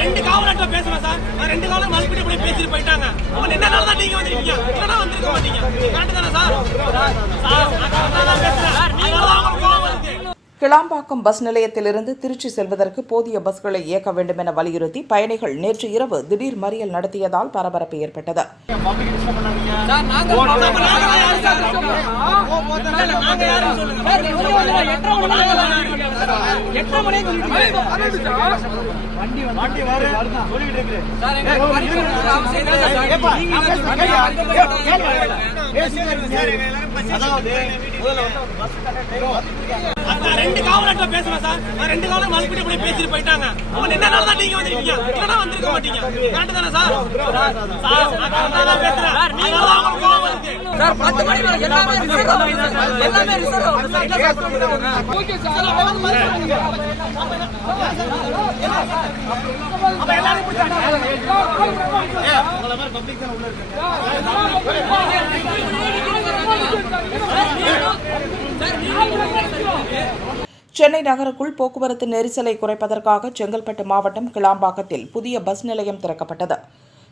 ரெண்டு காவலர்கிட்ட பேசுறேன் சார். ரெண்டு காவலர் மறுபடியும் இப்படி பேசிட்டு போயிட்டாங்க. அவங்க என்ன நாள் தான் நீங்க வந்திருக்கீங்க, இல்லைன்னா வந்திருக்க மாட்டீங்க. கரெக்ட் தானே சார்? கிளாம்பாக்கம் பஸ் நிலையத்திலிருந்து திருச்சி செல்வதற்கு போதிய பஸ்களை இயக்க வேண்டும் என வலியுறுத்தி பயணிகள் நேற்று இரவு திடீர் மறியல் நடத்தியதால் பரபரப்பு ஏற்பட்டது. ரெண்டு காவலர்கிட்ட பேசுறேன் சார். ரெண்டு காவலர் மறுபடியும் இப்படி பேசிட்டு போயிட்டாங்க. அவங்க என்ன நாள் தான் நீங்க வந்திருக்கீங்க, இல்லைன்னா வந்திருக்க மாட்டீங்க. கரெக்ட் தானே சார்? சென்னை நகருக்குள் போக்குவரத்து நெரிசலை குறைப்பதற்காக செங்கல்பட்டு மாவட்டம் கிளாம்பாக்கத்தில் புதிய பஸ் நிலையம் திறக்கப்பட்டது.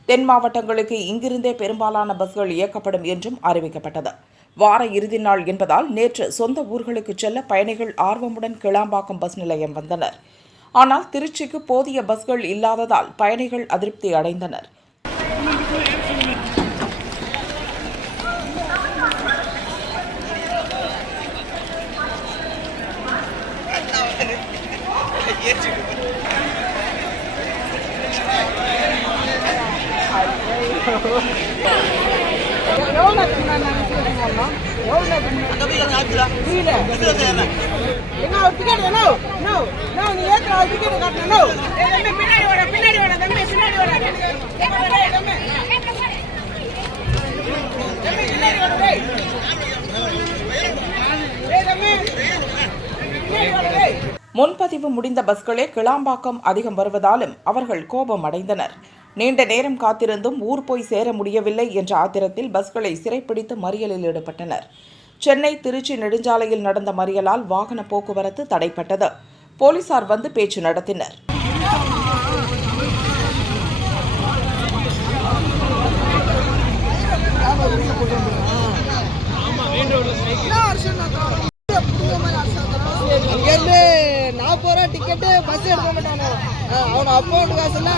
தென் மாவட்டங்களுக்கு இங்கிருந்தே பெரும்பாலான பஸ்கள் இயக்கப்படும் என்றும் அறிவிக்கப்பட்டது. வார இறுதி நாள் என்பதால் நேற்று சொந்த ஊர்களுக்கு செல்ல பயணிகள் ஆர்வமுடன் கிளாம்பாக்கம் பஸ் நிலையம் வந்தனர். ஆனால் திருச்சிக்கு போதிய பஸ்கள் இல்லாததால் பயணிகள் அதிருப்தி அடைந்தனர். முன்பதிவு முடிந்த பஸ்களே கிளாம்பாக்கம் அதிகம் வருவதாலும் அவர்கள் கோபம் அடைந்தனர். நீண்ட நேரம் காத்திருந்தும் ஊர் போய் சேர முடியவில்லை என்ற ஆத்திரத்தில் பஸ்களை சிறைப்பிடித்து மறியலில் ஈடுபட்டனர். சென்னை திருச்சி நெடுஞ்சாலையில் நடந்த மறியலால் வாகன போக்குவரத்து தடைப்பட்டது. போலீசார் வந்து பேச்சு நடத்தினர். டிக்கெட்டு பஸ் எடுக்க மாட்டாங்க. அவன அக்கௌண்ட் காசுல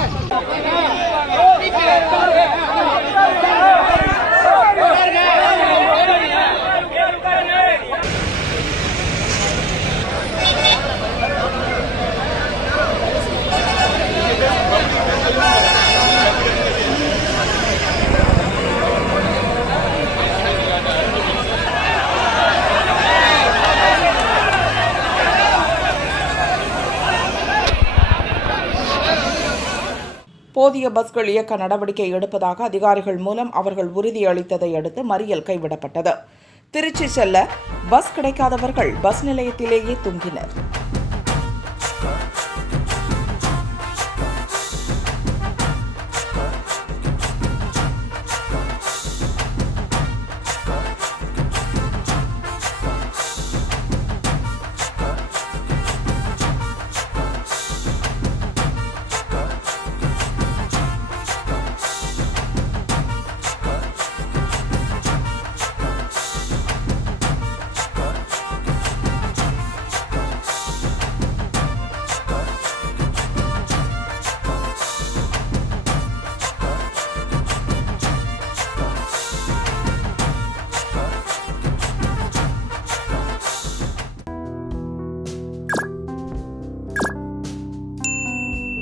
போதிய பஸ்கள் இயக்க நடவடிக்கை எடுப்பதாக அதிகாரிகள் மூலம் அவர்கள் உறுதியளித்ததை அடுத்து மறியல் கைவிடப்பட்டது. திருச்சி செல்ல பஸ் கிடைக்காதவர்கள் பஸ் நிலையத்திலேயே தூங்கினர்.